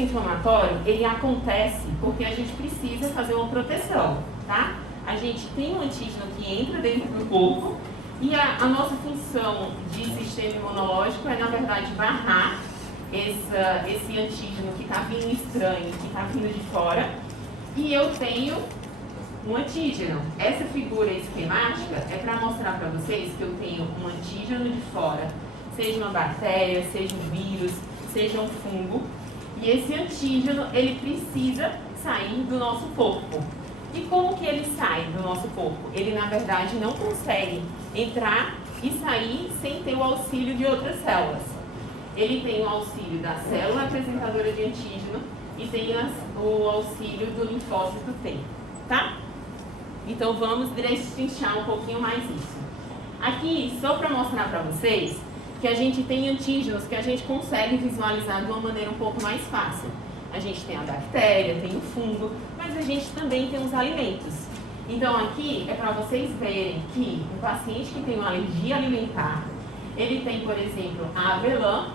processo inflamatório, ele acontece porque a gente precisa fazer uma proteção, tá? A gente tem um antígeno que entra dentro do corpo e a nossa função de sistema imunológico é, na verdade, barrar esse antígeno que está vindo estranho, que está vindo de fora, e eu tenho um antígeno. Essa figura esquemática é para mostrar para vocês que eu tenho um antígeno de fora, seja uma bactéria, seja um vírus, seja um fungo, e esse antígeno, ele precisa sair do nosso corpo. E como que ele sai do nosso corpo? Ele, na verdade, não consegue entrar e sair sem ter o auxílio de outras células. Ele tem o auxílio da célula apresentadora de antígeno e tem o auxílio do linfócito T, tá? Então, vamos destrinchar um pouquinho mais isso. Aqui, só para mostrar para vocês que a gente tem antígenos que a gente consegue visualizar de uma maneira um pouco mais fácil. A gente tem a bactéria, tem o fungo, mas a gente também tem os alimentos. Então, aqui é para vocês verem que um paciente que tem uma alergia alimentar, ele tem, por exemplo, a avelã,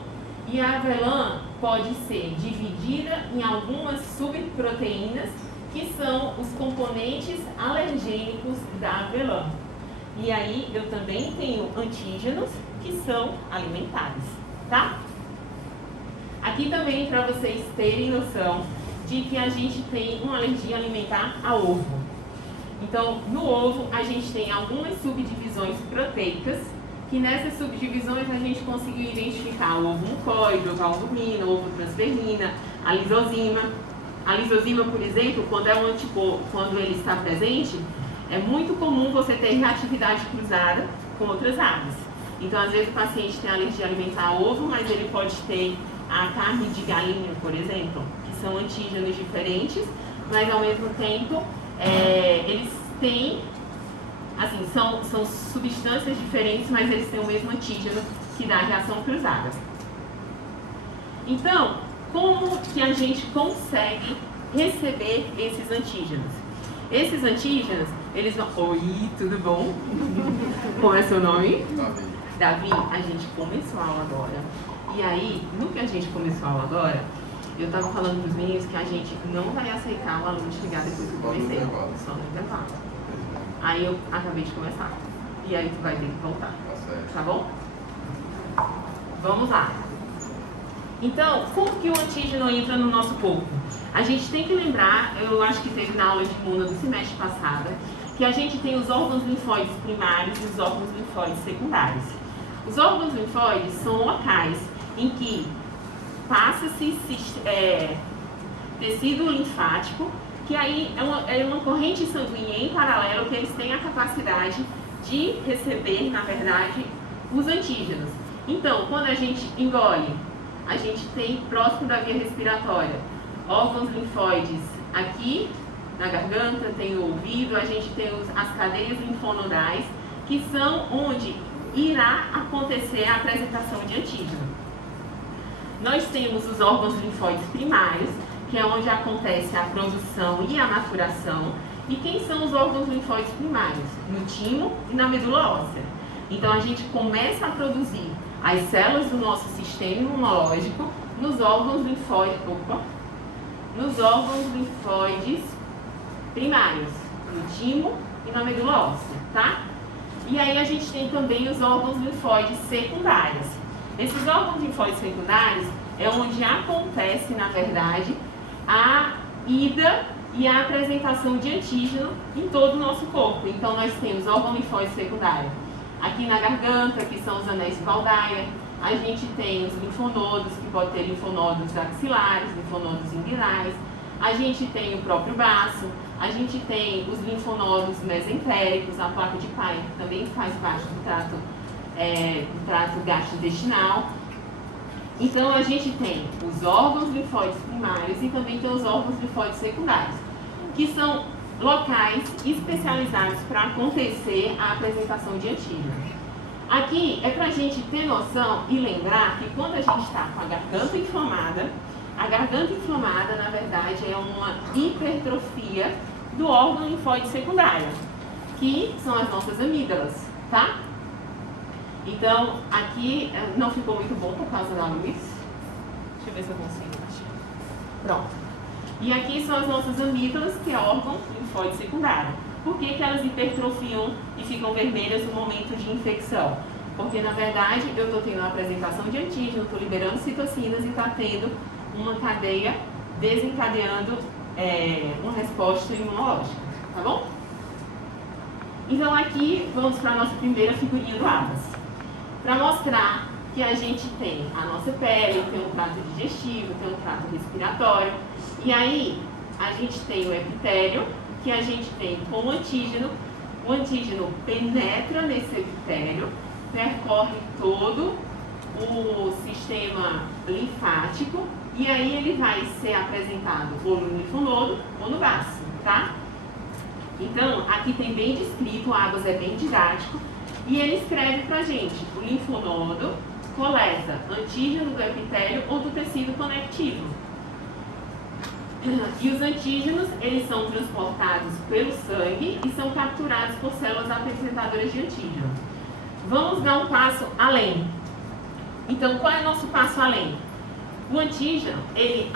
e a avelã pode ser dividida em algumas subproteínas que são os componentes alergênicos da avelã. E aí eu também tenho antígenos que são alimentares, tá? Aqui também para vocês terem noção de que a gente tem uma alergia alimentar a ovo. Então, no ovo a gente tem algumas subdivisões proteicas, que nessas subdivisões a gente conseguiu identificar o ovo mucoide, ovo albumina, ovo transferrina, a lisozima. A lisozima, por exemplo, quando é um anticorpo, quando ele está presente, é muito comum você ter reatividade cruzada com outras aves. Então, às vezes o paciente tem alergia alimentar a ovo, mas ele pode ter a carne de galinha, por exemplo, que são antígenos diferentes, mas ao mesmo tempo eles têm, assim, são substâncias diferentes, mas eles têm o mesmo antígeno que dá a reação cruzada. Então, como que a gente consegue receber esses antígenos? Esses antígenos, eles vão... Oi, tudo bom? Como é seu nome? Davi. A gente começou a aula agora. E aí, no que a gente começou a aula agora, eu estava falando para os meninos que a gente não vai aceitar o aluno chegar depois que eu comecei. Só no intervalo. Aí eu acabei de começar. E aí tu vai ter que voltar. Tá bom? Vamos lá. Então, como que o antígeno entra no nosso corpo? A gente tem que lembrar, eu acho que teve na aula de imuna do semestre passado, que a gente tem os órgãos linfóides primários e os órgãos linfóides secundários. Os órgãos linfóides são locais em que passa-se tecido linfático, que aí é uma corrente sanguínea em paralelo que eles têm a capacidade de receber, na verdade, os antígenos. Então, quando a gente engole, a gente tem próximo da via respiratória órgãos linfóides aqui na garganta, tem o ouvido, a gente tem as cadeias linfonodais, que são onde irá acontecer a apresentação de antígeno. Nós temos os órgãos linfóides primários, que é onde acontece a produção e a maturação. E quem são os órgãos linfóides primários? No timo e na medula óssea. Então a gente começa a produzir as células do nosso sistema imunológico nos órgãos linfóides, primários, no timo e na medula óssea, tá? E aí a gente tem também os órgãos linfóides secundários. Esses órgãos linfóides secundários é onde acontece, na verdade, a ida e a apresentação de antígeno em todo o nosso corpo. Então nós temos órgão linfóide secundário aqui na garganta, que são os anéis de Waldeyer. A gente tem os linfonodos, que pode ter linfonodos axilares, linfonodos inguinais. A gente tem o próprio baço. A gente tem os linfonodos mesentéricos, a placa de Pai, que também faz parte do trato gastrointestinal. Então a gente tem os órgãos linfóides primários e também tem os órgãos linfóides secundários, que são locais especializados para acontecer a apresentação de antígeno. Aqui é para a gente ter noção e lembrar que quando a gente está com a garganta inflamada, na verdade, é uma hipertrofia do órgão linfóide secundário, que são as nossas amígdalas, tá? Então, aqui não ficou muito bom por causa da luz. Deixa eu ver se eu consigo achar. Pronto. E aqui são as nossas amígdalas, que é órgão linfóide secundário. Por que elas hipertrofiam e ficam vermelhas no momento de infecção? Porque, na verdade, eu estou tendo uma apresentação de antígeno, estou liberando citocinas e está tendo uma cadeia desencadeando uma resposta imunológica, tá bom? Então, aqui, vamos para a nossa primeira figurinha do Atlas. Para mostrar que a gente tem a nossa pele, tem um trato digestivo, tem um trato respiratório. E aí, a gente tem o epitélio, que a gente tem como antígeno. O antígeno penetra nesse epitélio, percorre todo o sistema linfático e aí ele vai ser apresentado ou no linfonodo ou no baço, tá? Então, aqui tem bem descrito, o Abbas é bem didático, e ele escreve pra gente: o linfonodo coleta antígeno do epitélio ou do tecido conectivo. E os antígenos, eles são transportados pelo sangue e são capturados por células apresentadoras de antígeno. Vamos dar um passo além. Então, qual é o nosso passo além? O antígeno, ele,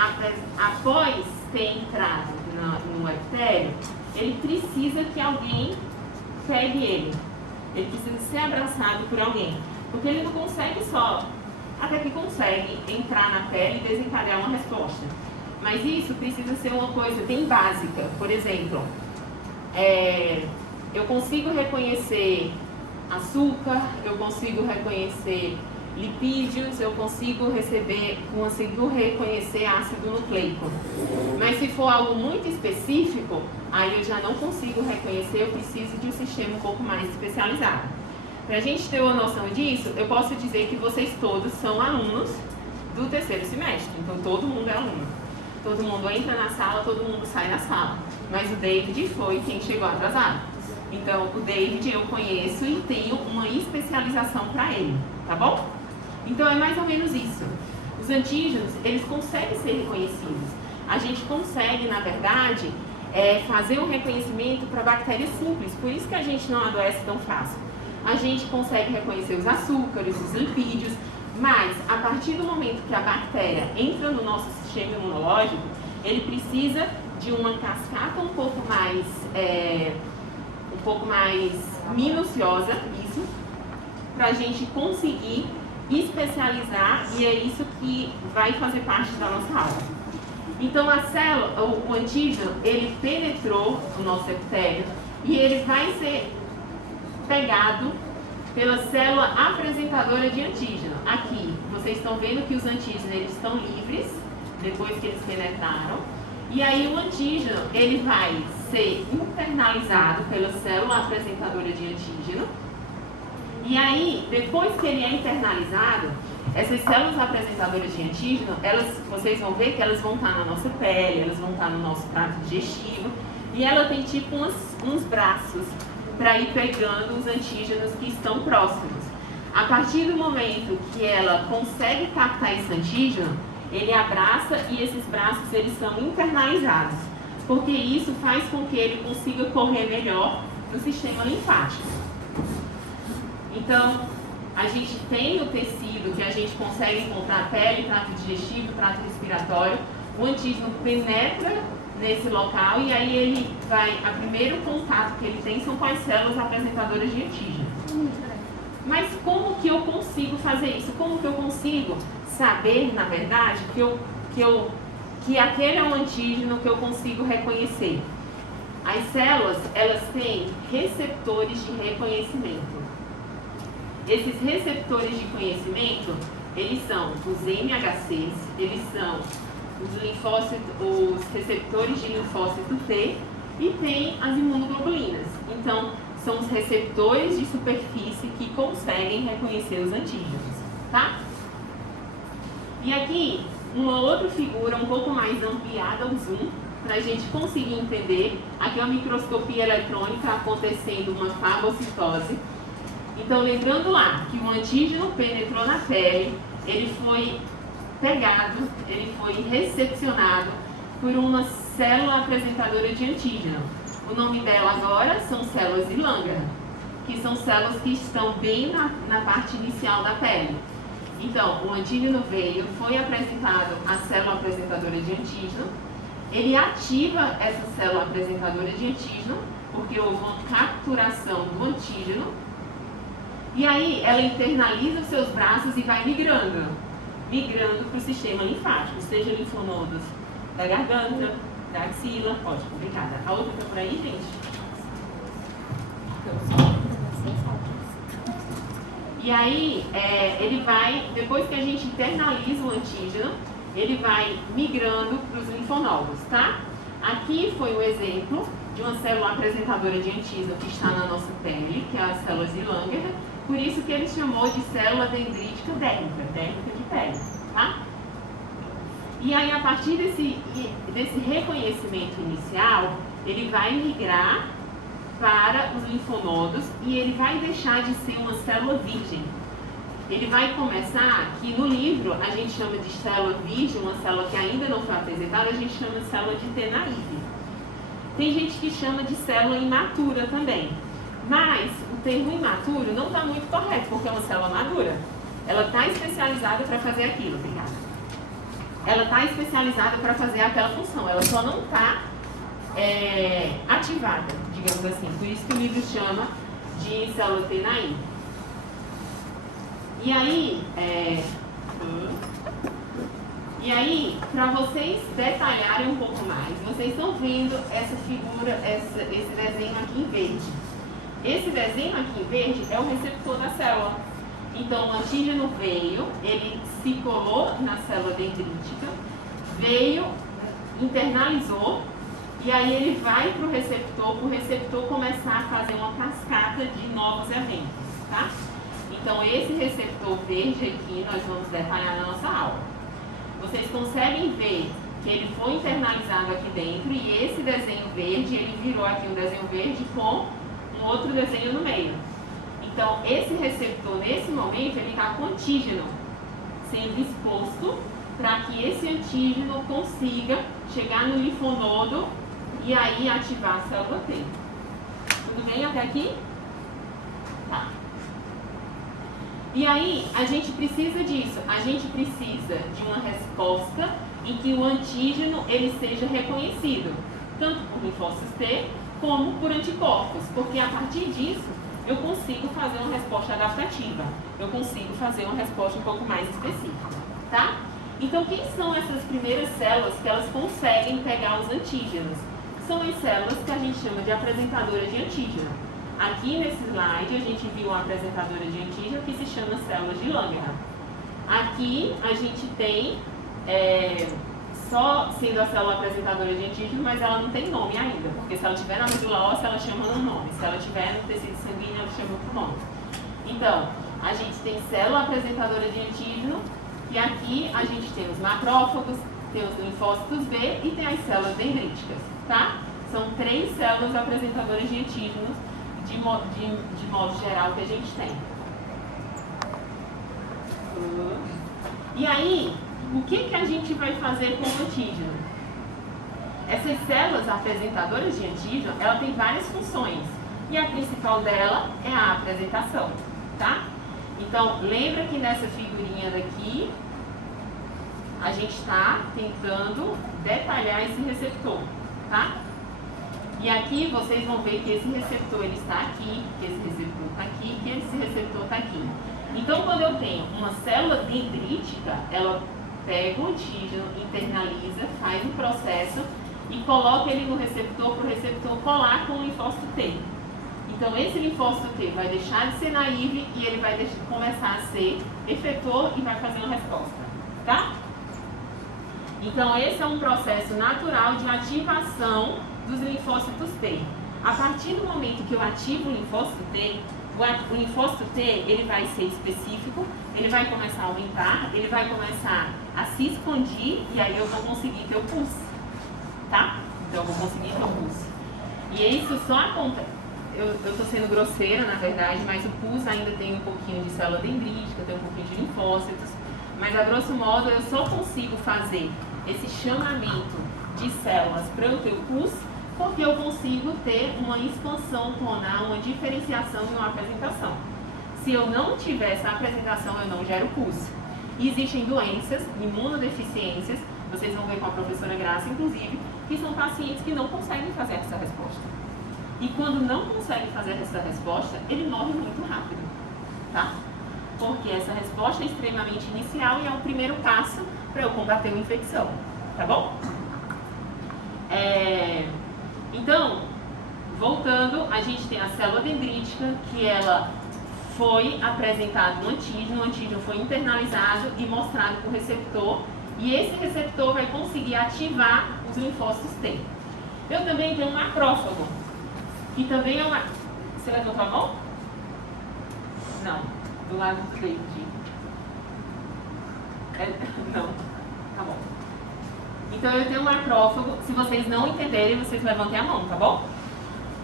após ter entrado no epitélio, ele precisa que alguém pegue ele. Ele precisa ser abraçado por alguém. Porque ele não consegue só, até que consegue entrar na pele e desencadear uma resposta. Mas isso precisa ser uma coisa bem básica. Por exemplo, eu consigo reconhecer açúcar, eu consigo reconhecer lipídios, eu consigo reconhecer ácido nucleico. Mas se for algo muito específico, aí eu já não consigo reconhecer, eu preciso de um sistema um pouco mais especializado. Para a gente ter uma noção disso, eu posso dizer que vocês todos são alunos do terceiro semestre, então todo mundo é aluno. Todo mundo entra na sala, todo mundo sai da sala. Mas o David foi quem chegou atrasado. Então, o David eu conheço e tenho uma especialização para ele, tá bom? Então, é mais ou menos isso. Os antígenos, eles conseguem ser reconhecidos. A gente consegue, na verdade, fazer um reconhecimento para bactérias simples. Por isso que a gente não adoece tão fácil. A gente consegue reconhecer os açúcares, os lipídios, mas a partir do momento que a bactéria entra no nosso sistema imunológico, ele precisa de uma cascata um pouco mais minuciosa, isso, para a gente conseguir especializar, e é isso que vai fazer parte da nossa aula. Então, a célula, o antígeno, ele penetrou o nosso epitélio e ele vai ser pegado pela célula apresentadora de antígeno. Aqui, vocês estão vendo que os antígenos eles estão livres, depois que eles penetraram. E aí o antígeno, ele vai ser internalizado pela célula apresentadora de antígeno. E aí, depois que ele é internalizado, essas células apresentadoras de antígeno, vocês vão ver que elas vão estar na nossa pele, elas vão estar no nosso trato digestivo. E ela tem tipo uns braços para ir pegando os antígenos que estão próximos. A partir do momento que ela consegue captar esse antígeno, ele abraça e esses braços eles são internalizados, porque isso faz com que ele consiga correr melhor no sistema linfático. Então, a gente tem o tecido que a gente consegue encontrar pele, trato digestivo, trato respiratório, o antígeno penetra nesse local e aí ele o primeiro contato que ele tem são com as células apresentadoras de antígeno. Mas como que eu consigo fazer isso? Como que eu consigo saber, na verdade, que aquele é um antígeno que eu consigo reconhecer? As células, elas têm receptores de reconhecimento. Esses receptores de conhecimento, eles são os MHCs, eles são os receptores de linfócito T e tem as imunoglobulinas. Então, são os receptores de superfície que conseguem reconhecer os antígenos, tá? E aqui, uma outra figura um pouco mais ampliada ao zoom, para a gente conseguir entender. Aqui é uma microscopia eletrônica acontecendo uma fagocitose. Então, lembrando lá que o antígeno penetrou na pele, ele foi pegado, ele foi recepcionado por uma célula apresentadora de antígeno. O nome dela agora são células de Langerhans, que são células que estão bem na parte inicial da pele. Então, o antígeno veio, foi apresentado a célula apresentadora de antígeno, ele ativa essa célula apresentadora de antígeno, porque houve uma capturação do antígeno, e aí ela internaliza os seus braços e vai migrando para o sistema linfático, seja linfonodos da garganta, da axila, pode, obrigada. A outra tá por aí, gente? E aí, ele vai, depois que a gente internaliza o antígeno, ele vai migrando para os linfonodos, tá? Aqui foi o exemplo de uma célula apresentadora de antígeno que está na nossa pele, que é a célula de Langerhans, por isso que ele chamou de célula dendrítica dérmica de pele, tá? E aí, a partir desse reconhecimento inicial, ele vai migrar para os linfonodos e ele vai deixar de ser uma célula virgem. Ele vai começar, que no livro a gente chama de célula virgem, uma célula que ainda não foi apresentada, a gente chama de célula de Tenaive. Tem gente que chama de célula imatura também, mas o termo imaturo não está muito correto, porque é uma célula madura. Ela está especializada para fazer aquilo, obrigada. Ela está especializada para fazer aquela função, ela só não está ativada, digamos assim. Por isso que o livro chama de célula Tenaive. E aí, para vocês detalharem um pouco mais, vocês estão vendo essa figura, esse desenho aqui em verde. Esse desenho aqui em verde é o receptor da célula. Então, o antígeno veio, ele se colou na célula dendrítica, veio, internalizou, e aí ele vai para o receptor começar a fazer uma cascata de novos eventos, tá? Então, esse receptor verde aqui, nós vamos detalhar na nossa aula. Vocês conseguem ver que ele foi internalizado aqui dentro e esse desenho verde, ele virou aqui um desenho verde com um outro desenho no meio. Então, esse receptor, nesse momento, ele está com antígeno sendo exposto para que esse antígeno consiga chegar no linfonodo e aí ativar a célula T. Tudo bem até aqui? Tá. E aí, a gente precisa disso. A gente precisa de uma resposta em que o antígeno ele seja reconhecido, tanto por linfócitos T como por anticorpos, porque a partir disso eu consigo fazer uma resposta adaptativa, eu consigo fazer uma resposta um pouco mais específica, tá? Então, quem são essas primeiras células que elas conseguem pegar os antígenos? São as células que a gente chama de apresentadoras de antígeno. Aqui nesse slide a gente viu uma apresentadora de antígeno que se chama célula de Langerhans. Aqui a gente tem só sendo a célula apresentadora de antígeno, mas ela não tem nome ainda, porque se ela estiver na medula óssea, ela chama um nome. Se ela estiver no tecido sanguíneo, ela chama outro nome. Então, a gente tem célula apresentadora de antígeno, e aqui a gente tem os macrófagos, tem os linfócitos B e tem as células dendríticas, tá? São 3 células apresentadoras de antígenos, de modo geral, que a gente tem. E aí, o que a gente vai fazer com o antígeno? Essas células apresentadoras de antígeno, ela tem várias funções. E a principal dela é a apresentação, tá? Então, lembra que nessa figurinha daqui, a gente está tentando detalhar esse receptor, tá? E aqui vocês vão ver que esse receptor ele está aqui, que esse receptor está aqui, que esse receptor está aqui. Então, quando eu tenho uma célula dendrítica, ela pega o antígeno, internaliza, faz o processo e coloca ele no receptor para o receptor colar com o linfócito T. Então, esse linfócito T vai deixar de ser naive e ele vai começar a ser efetor e vai fazer uma resposta, tá? Então, esse é um processo natural de ativação dos linfócitos T. A partir do momento que eu ativo o linfócito T, o linfócito T ele vai ser específico, ele vai começar a aumentar, ele vai começar a se expandir e aí eu vou conseguir ter o pulse, tá? Então, eu vou conseguir ter o pulse. E isso só acontece. Eu estou sendo grosseira, na verdade, mas o pus ainda tem um pouquinho de célula dendrítica, tem um pouquinho de linfócitos, mas a grosso modo eu só consigo fazer esse chamamento de células para eu ter o pus porque eu consigo ter uma expansão clonal, uma diferenciação e uma apresentação. Se eu não tiver essa apresentação, eu não gero pus. E existem doenças, imunodeficiências, vocês vão ver com a professora Graça, inclusive, que são pacientes que não conseguem fazer essa resposta. E quando não conseguem fazer essa resposta, ele morre muito rápido, tá? Porque essa resposta é extremamente inicial e é o primeiro passo para eu combater uma infecção, tá bom? Então, voltando, a gente tem a célula dendrítica, que ela foi apresentado no antígeno, o antígeno foi internalizado e mostrado para o receptor, e esse receptor vai conseguir ativar os linfócitos T. Eu também tenho um macrófago, que também é uma... Você levantou a mão? Não, do lado do David. Não, tá bom. Então eu tenho um macrófago, se vocês não entenderem, vocês levantem a mão, tá bom?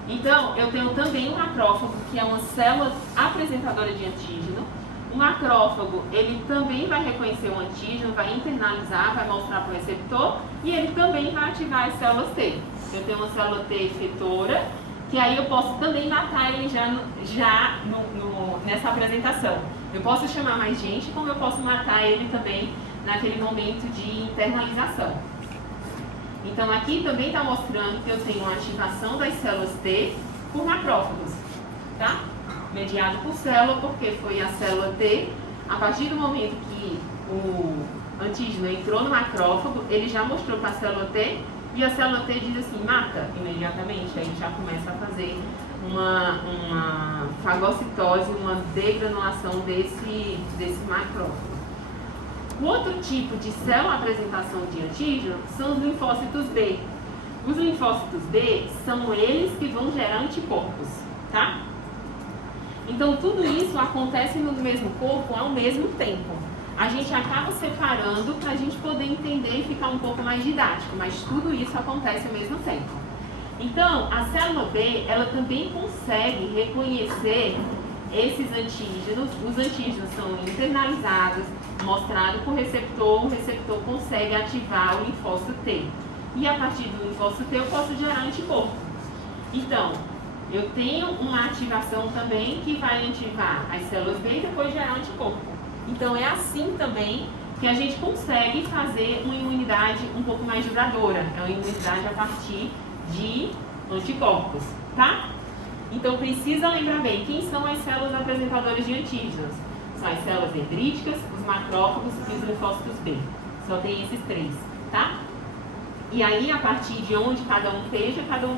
Então, eu tenho também um macrófago, que é uma célula apresentadora de antígeno. O macrófago, ele também vai reconhecer o antígeno, vai internalizar, vai mostrar para o receptor, e ele também vai ativar as células T. Eu tenho uma célula T efetora, que aí eu posso também matar ele nessa apresentação. Eu posso chamar mais gente, como eu posso matar ele também naquele momento de internalização. Então aqui também está mostrando que eu tenho uma ativação das células T por macrófagos, tá? Mediado por célula, porque foi a célula T, a partir do momento que o antígeno entrou no macrófago, ele já mostrou para a célula T, e a célula T diz assim, mata imediatamente, aí já começa a fazer uma fagocitose, uma degranulação desse macrófago. O outro tipo de célula apresentação de antígeno são os linfócitos B. Os linfócitos B são eles que vão gerar anticorpos, tá? Então tudo isso acontece no mesmo corpo ao mesmo tempo. A gente acaba separando para a gente poder entender e ficar um pouco mais didático, mas tudo isso acontece ao mesmo tempo. Então, a célula B, ela também consegue reconhecer esses antígenos. Os antígenos são internalizados, mostrados para o receptor consegue ativar o linfócito T. E a partir do linfócito T eu posso gerar anticorpo. Então, eu tenho uma ativação também que vai ativar as células B e depois gerar anticorpo. Então, é assim também que a gente consegue fazer uma imunidade um pouco mais duradoura. É uma imunidade a partir de anticorpos, tá? Então, precisa lembrar bem quem são as células apresentadoras de antígenos. São as células dendríticas, os macrófagos e os linfócitos B. Só tem esses três, tá? E aí, a partir de onde cada um esteja, cada um